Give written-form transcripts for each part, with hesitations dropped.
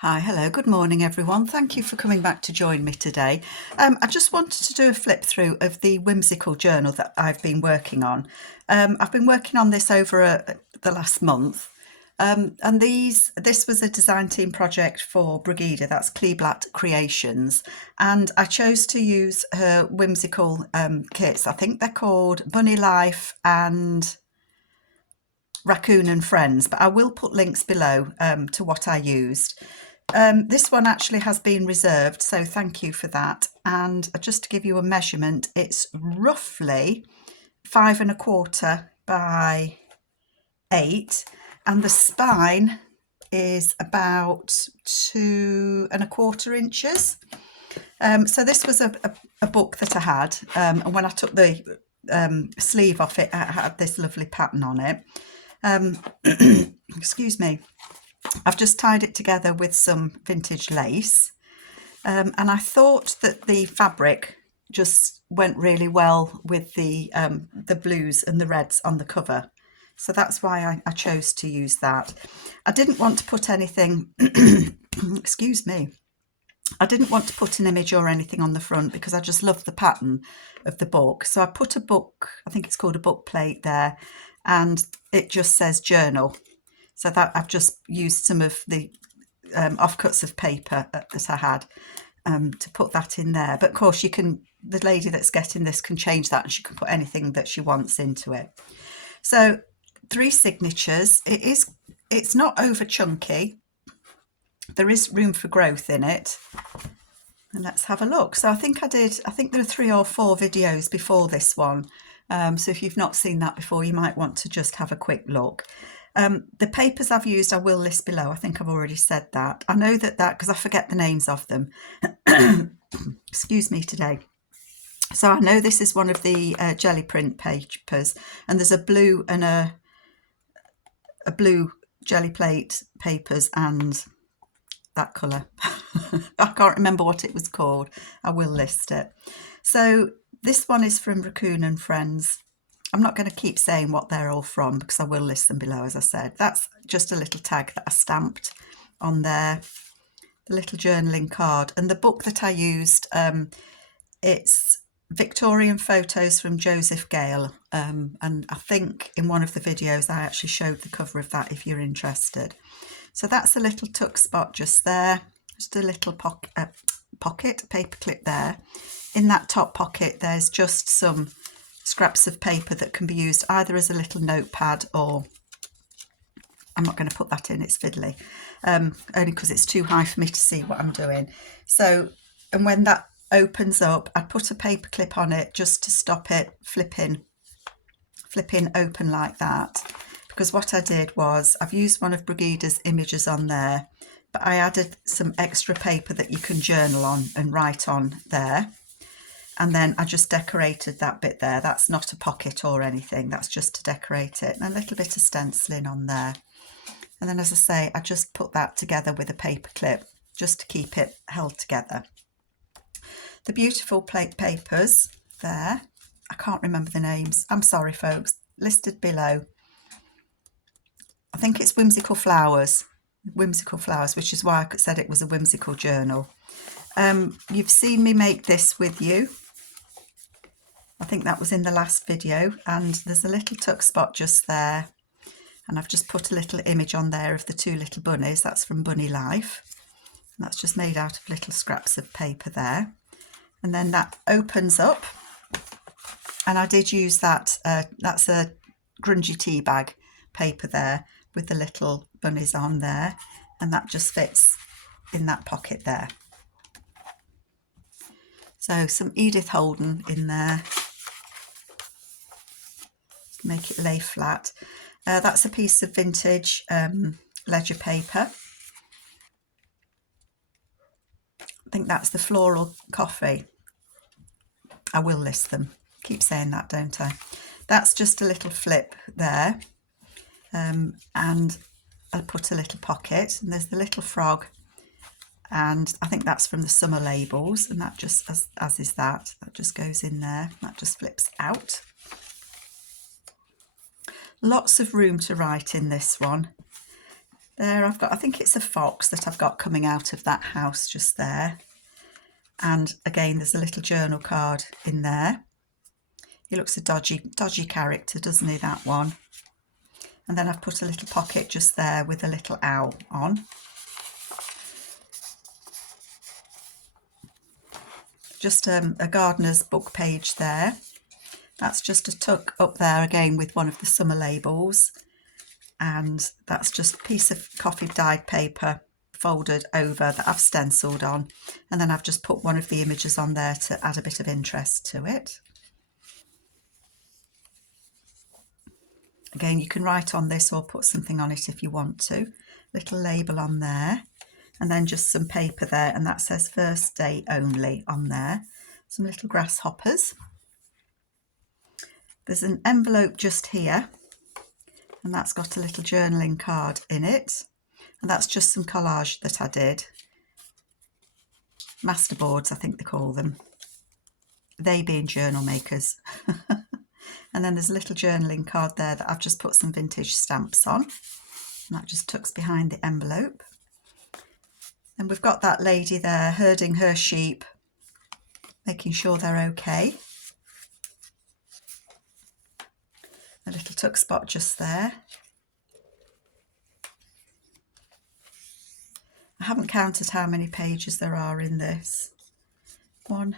Hi, hello, good morning everyone. Thank you for coming back to join me today. I just wanted to do a flip through of the Whimsical journal that I've been working on. I've been working on this over the last month. And this was a design team project for Brigida, that's KleeblattCreations, and I chose to use her Whimsical kits. I think they're called Bunny Life and Raccoon and Friends, but I will put links below to what I used. This one actually has been reserved, so thank you for that. And just to give you a measurement, it's roughly 5¼ by 8, and the spine is about 2¼ inches. So this was a book that I had, and when I took the sleeve off it, it had this lovely pattern on it. Excuse me. I've just tied it together with some vintage lace, and I thought that the fabric just went really well with the blues and the reds on the cover, so that's why I chose to use that. I didn't want to put anything excuse me, I didn't want to put an image or anything on the front because I just love the pattern of the book, so I put a book, I think it's called a book plate there, and it just says journal. So that I've just used some of the offcuts of paper that I had to put that in there. But of course you can, the lady that's getting this can change that and she can put anything that she wants into it. So 3 signatures. It's not over chunky. There is room for growth in it. And let's have a look. So I think there are 3 or 4 videos before this one. So if you've not seen that before, you might want to just have a quick look. The papers I've used I will list below. I think I've already said that. I know that because I forget the names of them. Excuse me today. So I know this is one of the jelly print papers, and there's a blue and a blue jelly plate papers and that colour. I can't remember what it was called. I will list it. So this one is from Raccoon and Friends. I'm not going to keep saying what they're all from because I will list them below, as I said. That's just a little tag that I stamped on there, the little journaling card. And the book that I used, it's Victorian photos from Joseph Gale. And I think in one of the videos I actually showed the cover of that if you're interested. So that's a little tuck spot just there, just a little pocket, paper clip there. In that top pocket there's just some scraps of paper that can be used either as a little notepad, or I'm not going to put that in, it's fiddly, only because it's too high for me to see what I'm doing. So, and when that opens up, I put a paper clip on it just to stop it flipping open like that, because what I did was I've used one of Brigida's images on there, but I added some extra paper that you can journal on and write on there. And then I just decorated that bit there. That's not a pocket or anything, that's just to decorate it. And a little bit of stenciling on there. And then, as I say, I just put that together with a paper clip just to keep it held together. The beautiful plate papers there, I can't remember the names. I'm sorry, folks, listed below. I think it's Whimsical Flowers, which is why I said it was a whimsical journal. You've seen me make this with you. I think that was in the last video, and there's a little tuck spot just there, and I've just put a little image on there of the 2 little bunnies. That's from Bunny Life, and that's just made out of little scraps of paper there. And then that opens up, and I did use that, that's a grungy tea bag paper there with the little bunnies on there, and that just fits in that pocket there. So some Edith Holden in there, make it lay flat. That's a piece of vintage ledger paper. I think that's the Floral Coffee. I will list them. Keep saying that, don't I? That's just a little flip there. And I put a little pocket, and there's the little frog, and I think that's from the summer labels, and that just, as is that just goes in there. That just flips out. Lots of room to write in this one. There I've got, I think it's a fox that I've got coming out of that house just there. And again, there's a little journal card in there. He looks a dodgy character, doesn't he, that one? And then I've put a little pocket just there with a little owl on. Just a gardener's book page there. That's just a tuck up there again with one of the summer labels. And that's just a piece of coffee dyed paper folded over that I've stenciled on. And then I've just put one of the images on there to add a bit of interest to it. Again, you can write on this or put something on it if you want to. Little label on there. And then just some paper there, and that says first day only on there. Some little grasshoppers. There's an envelope just here, and that's got a little journaling card in it. And that's just some collage that I did. Masterboards, I think they call them. They being journal makers. And then there's a little journaling card there that I've just put some vintage stamps on. And that just tucks behind the envelope. And we've got that lady there herding her sheep, making sure they're okay. A little tuck spot just there. I haven't counted how many pages there are in this. 1,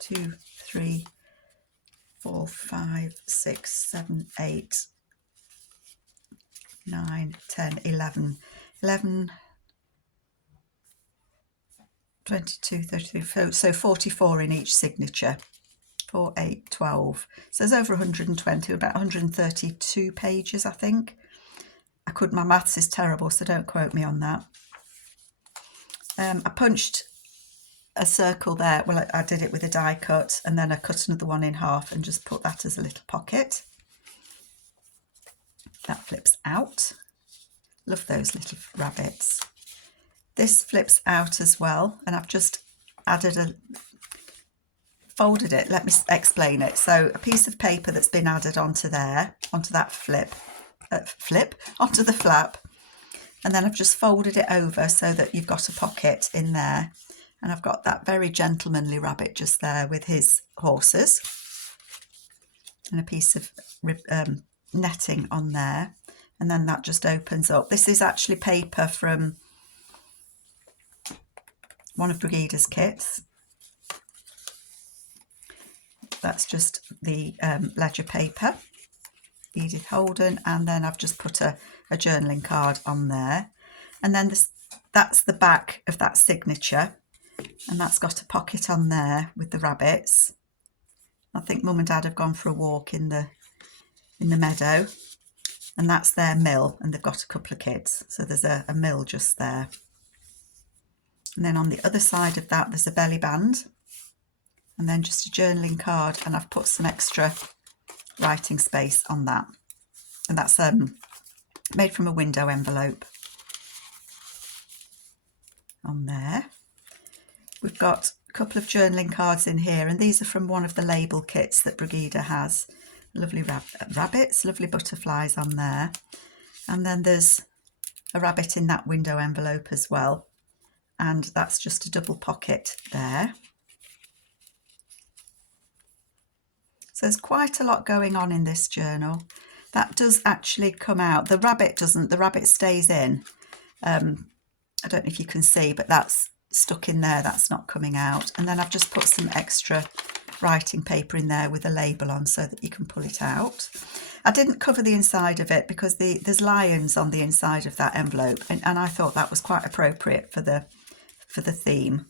2, 3, 4, 5, 6, 7, 8, 9, 10, 11, 22, 33, so 44 in each signature. 4, 8, 12. So there's over 120, about 132 pages, I think. My maths is terrible, so don't quote me on that. I punched a circle there. Well, I did it with a die cut, and then I cut another one in half and just put that as a little pocket. That flips out. Love those little rabbits. This flips out as well, and I've just folded it. Let me explain it. So a piece of paper that's been added onto there, onto that onto the flap, and then I've just folded it over so that you've got a pocket in there. And I've got that very gentlemanly rabbit just there with his horses, and a piece of netting on there. And then that just opens up. This is actually paper from one of Brigida's kits. That's just the ledger paper, Edith Holden, and then I've just put a journaling card on there. And then that's the back of that signature, and that's got a pocket on there with the rabbits. I think Mum and Dad have gone for a walk in the meadow, and that's their mill, and they've got a couple of kids, so there's a mill just there. And then on the other side of that there's a belly band, and then just a journaling card, and I've put some extra writing space on that, and that's made from a window envelope on there. We've got a couple of journaling cards in here, and these are from one of the label kits that Brigida has. Lovely rabbits, lovely butterflies on there, and then there's a rabbit in that window envelope as well, and that's just a double pocket there. So there's quite a lot going on in this journal. That does actually come out. The rabbit doesn't, the rabbit stays in. I don't know if you can see, but that's stuck in there, that's not coming out. And then I've just put some extra writing paper in there with a label on so that you can pull it out. I didn't cover the inside of it because there's lions on the inside of that envelope, and I thought that was quite appropriate for the theme.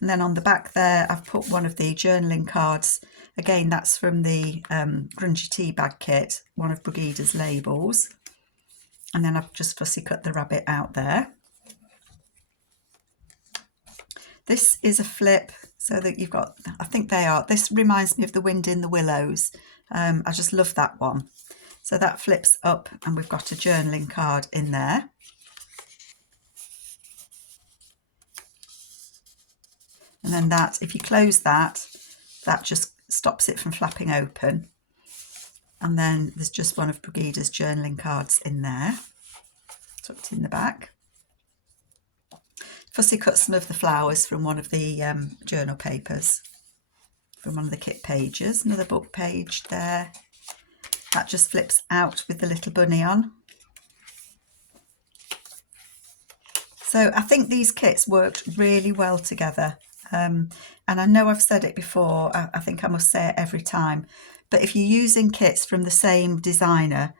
And then on the back there I've put one of the journaling cards. Again, that's from the Grungy Tea Bag kit, one of Brigida's labels. And then I've just fussy cut the rabbit out there. This is a flip, so that you've got, I think this reminds me of The Wind in the Willows. I just love that one. So that flips up, and we've got a journaling card in there. And then that, if you close that, that just stops it from flapping open. And then there's just one of Brigida's journaling cards in there. tucked in the back. Fussy cut some of the flowers from one of the journal papers, from one of the kit pages. Another book page there. That just flips out with the little bunny on. So I think these kits worked really well together. And I know I've said it before, I think I must say it every time, but if you're using kits from the same designer,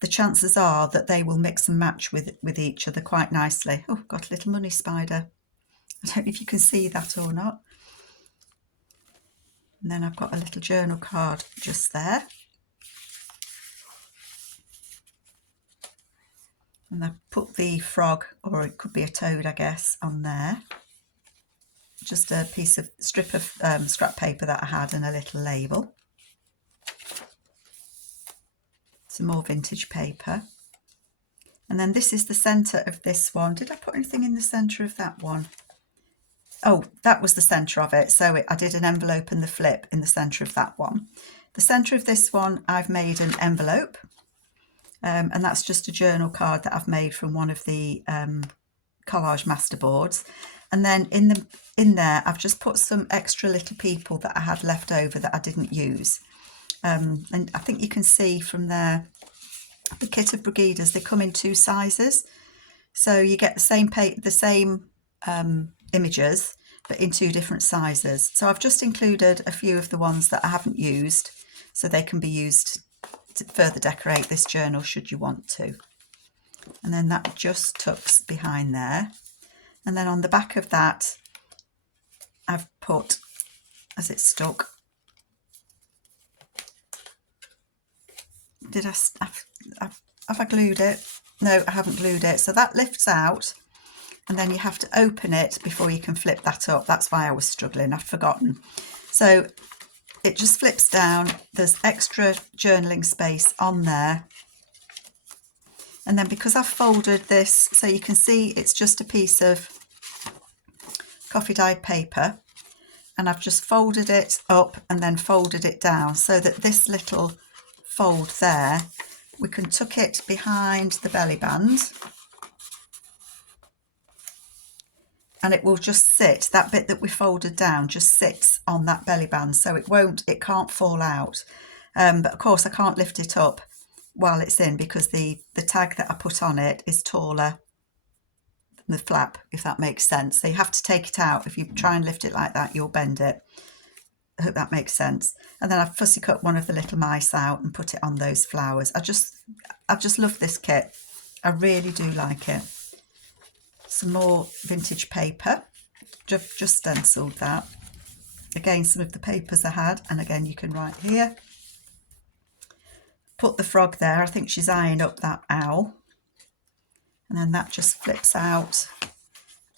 the chances are that they will mix and match with each other quite nicely. Oh, got a little money spider. I don't know if you can see that or not. And then I've got a little journal card just there. And I've put the frog, or it could be a toad, I guess, on there. Just a strip of scrap paper that I had and a little label. Some more vintage paper. And then this is the centre of this one. Did I put anything in the centre of that one? Oh, that was the centre of it. So I did an envelope and the flip in the centre of that one. The centre of this one, I've made an envelope. And that's just a journal card that I've made from one of the collage masterboards. And then in there, I've just put some extra little people that I had left over that I didn't use. And I think you can see from there, the kit of Brigida's, they come in 2 sizes. So you get the same images, but in 2 different sizes. So I've just included a few of the ones that I haven't used, so they can be used to further decorate this journal should you want to. And then that just tucks behind there. And then on the back of that, I've put, as it's stuck, have I glued it? No, I haven't glued it. So that lifts out, and then you have to open it before you can flip that up. That's why I was struggling, I'd forgotten. So it just flips down. There's extra journaling space on there. And then because I've folded this, so you can see it's just a piece of coffee dyed paper, and I've just folded it up and then folded it down so that this little fold there, we can tuck it behind the belly band, and it will just sit, that bit that we folded down just sits on that belly band, so it can't fall out. But of course I can't lift it up while it's in because the tag that I put on it is taller than the flap, if that makes sense. So you have to take it out. If you try and lift it like that, you'll bend it. I hope that makes sense. And then I've fussy cut one of the little mice out and put it on those flowers. I just love this kit. I really do like it. Some more vintage paper. Just stenciled that. Again, some of the papers I had, and again you can write here. Put the frog there. I think she's eyeing up that owl. And then that just flips out.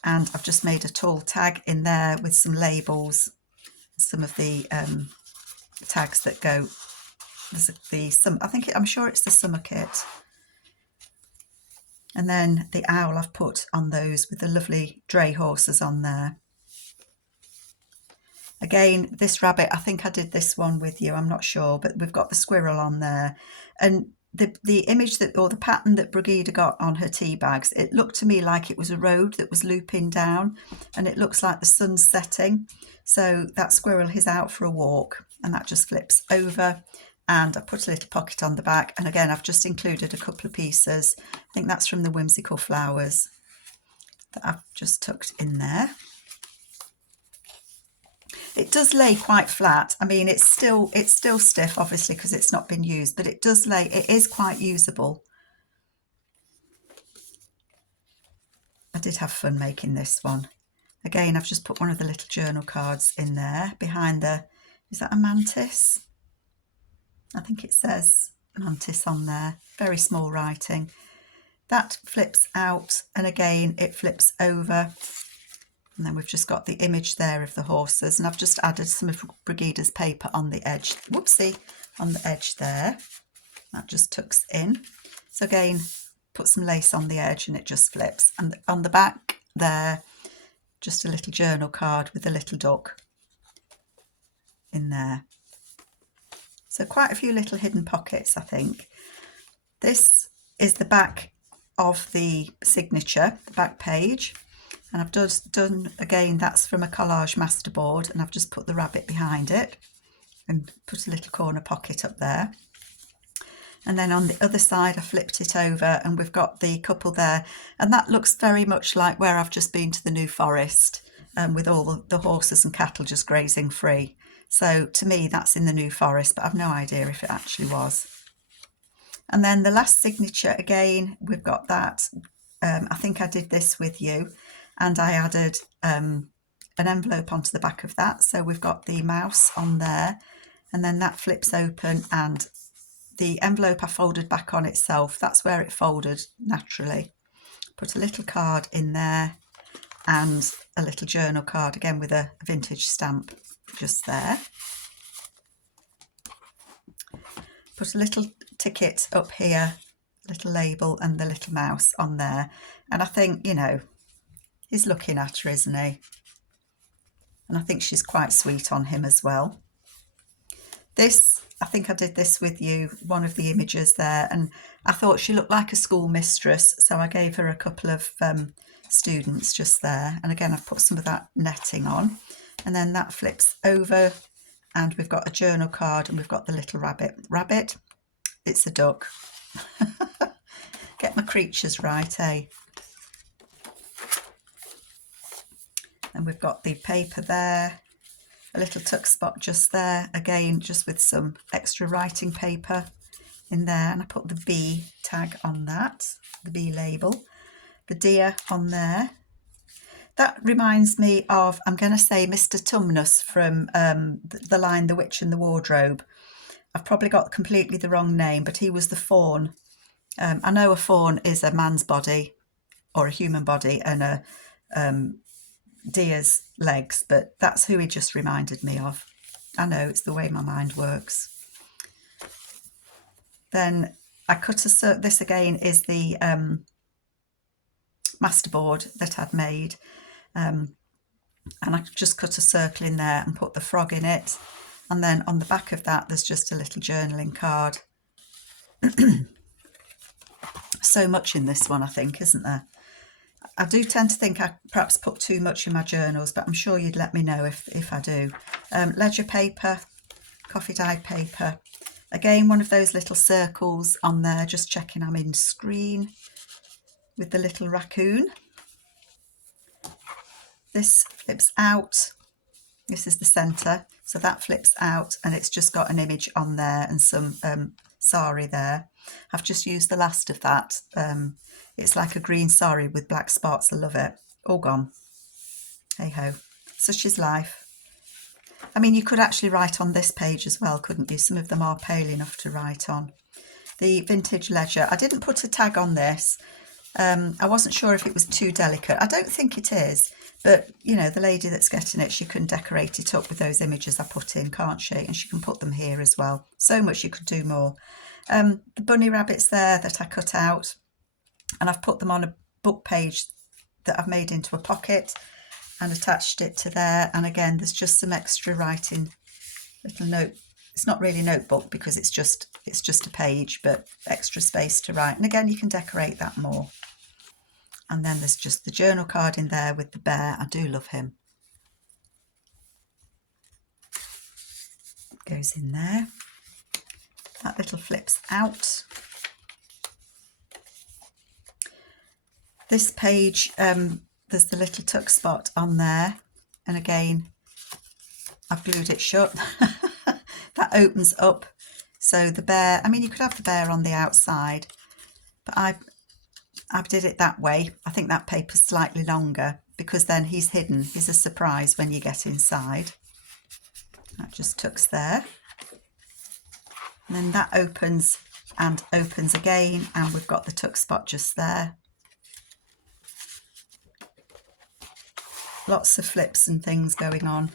And I've just made a tall tag in there with some labels. Some of the tags that go. There's I'm sure it's the summer kit. And then the owl I've put on those with the lovely dray horses on there. Again, this rabbit, I think I did this one with you, I'm not sure, but we've got the squirrel on there. And the image or the pattern that Brigida got on her tea bags, it looked to me like it was a road that was looping down, and it looks like the sun's setting. So that squirrel is out for a walk, and that just flips over. And I put a little pocket on the back, and again I've just included a couple of pieces. I think that's from the Whimsical flowers that I've just tucked in there. It does lay quite flat. I mean, it's still stiff, obviously, because it's not been used, but it does lay, it is quite usable. I did have fun making this one. Again, I've just put one of the little journal cards in there behind is that a mantis? I think it says mantis on there, very small writing. That flips out, and again, it flips over. And then we've just got the image there of the horses, and I've just added some of Brigida's paper on the edge. Whoopsie, on the edge there. That just tucks in. So again, put some lace on the edge and it just flips. And on the back there, just a little journal card with a little duck in there. So quite a few little hidden pockets, I think. This is the back of the signature, the back page, and I've just done, again, that's from a collage masterboard, and I've just put the rabbit behind it and put a little corner pocket up there. And then on the other side I flipped it over and we've got the couple there, and that looks very much like where I've just been to the New Forest, with all the horses and cattle just grazing free. So to me that's in the New Forest, but I've no idea if it actually was. And then the last signature, again, we've got that. I think I did this with you, and I added an envelope onto the back of that. So we've got the mouse on there, and then that flips open, and the envelope I folded back on itself. That's where it folded naturally. Put a little card in there and a little journal card, again with a vintage stamp just there. Put a little ticket up here, little label, and the little mouse on there. And I think, you know, he's looking at her, isn't he? And I think she's quite sweet on him as well. This, I think I did this with you, one of the images there, and I thought she looked like a school mistress, so I gave her a couple of students just there. And again, I've put some of that netting on, and then that flips over, and we've got a journal card, and we've got the little rabbit. Rabbit, it's a duck. Get my creatures right, eh? And we've got the paper there, a little tuck spot just there, again just with some extra writing paper in there, and I put the B tag on that, the B label, the deer on there. That reminds me of, I'm going to say, Mr. Tumnus from the line The Witch and the Wardrobe. I've probably got completely the wrong name, but he was the faun. I know a faun is a man's body or a human body and a deer's legs, but that's who he just reminded me of. I know, it's the way my mind works. Then I cut a, this again is the masterboard that I'd made, and I just cut a circle in there and put the frog in it, and then on the back of that there's just a little journaling card. So much in this one, I think, isn't there? I do tend to think I perhaps put too much in my journals, but I'm sure you'd let me know if I do. Ledger paper, coffee dyed paper. Again, one of those little circles on there, just checking I'm in screen, with the little raccoon. This flips out. This is the centre, so that flips out, and it's just got an image on there and some sari there. I've just used the last of that. It's like a green sari with black spots. I love it. All gone. Hey ho. Such is life. I mean, you could actually write on this page as well, couldn't you? Some of them are pale enough to write on. The vintage ledger. I didn't put a tag on this. I wasn't sure if it was too delicate. I don't think it is. But, you know, the lady that's getting it, she can decorate it up with those images I put in, can't she? And she can put them here as well. So much you could do more. The bunny rabbits there that I cut out, and I've put them on a book page that I've made into a pocket and attached it to there. And again, there's just some extra writing, little note. It's not really notebook because it's just a page, but extra space to write. And again, you can decorate that more. And then there's just the journal card in there with the bear. I do love him. Goes in there. That little flips out. This page, there's the little tuck spot on there. And again, I've glued it shut. That opens up. So the bear, I mean, you could have the bear on the outside, but I did it that way. I think that paper's slightly longer because then he's hidden. He's a surprise when you get inside. That just tucks there. And then that opens and opens again, and we've got the tuck spot just there. Lots of flips and things going on.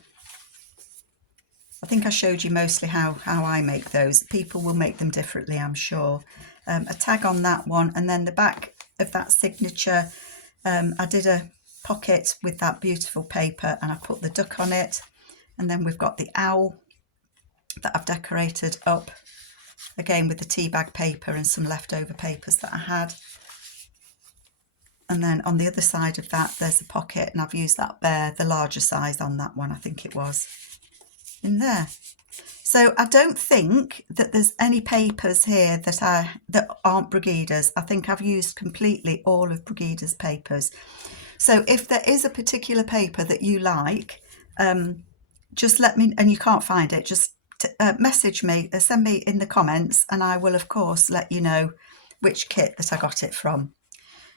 I think I showed you mostly how I make those. People will make them differently, I'm sure. A tag on that one, and then the back of that signature, I did a pocket with that beautiful paper and I put the duck on it, and then we've got the owl that I've decorated up, again with the tea bag paper and some leftover papers that I had. And then on the other side of that, there's a pocket, and I've used that the larger size on that one, I think it was, in there. So I don't think that there's any papers here that aren't Brigida's. I think I've used completely all of Brigida's papers. So if there is a particular paper that you like, just let me, and you can't find it, just message me, send me in the comments, and I will of course let you know which kit that I got it from.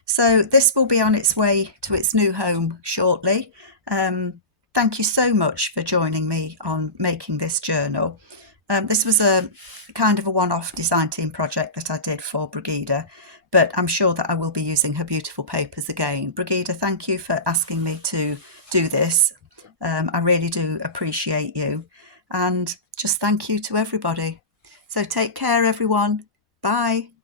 So this will be on its way to its new home shortly. Thank you so much for joining me on making this journal. This was a kind of a one-off design team project that I did for Brigida, but I'm sure that I will be using her beautiful papers again. Brigida, thank you for asking me to do this. I really do appreciate you, and just thank you to everybody. So take care, everyone. Bye.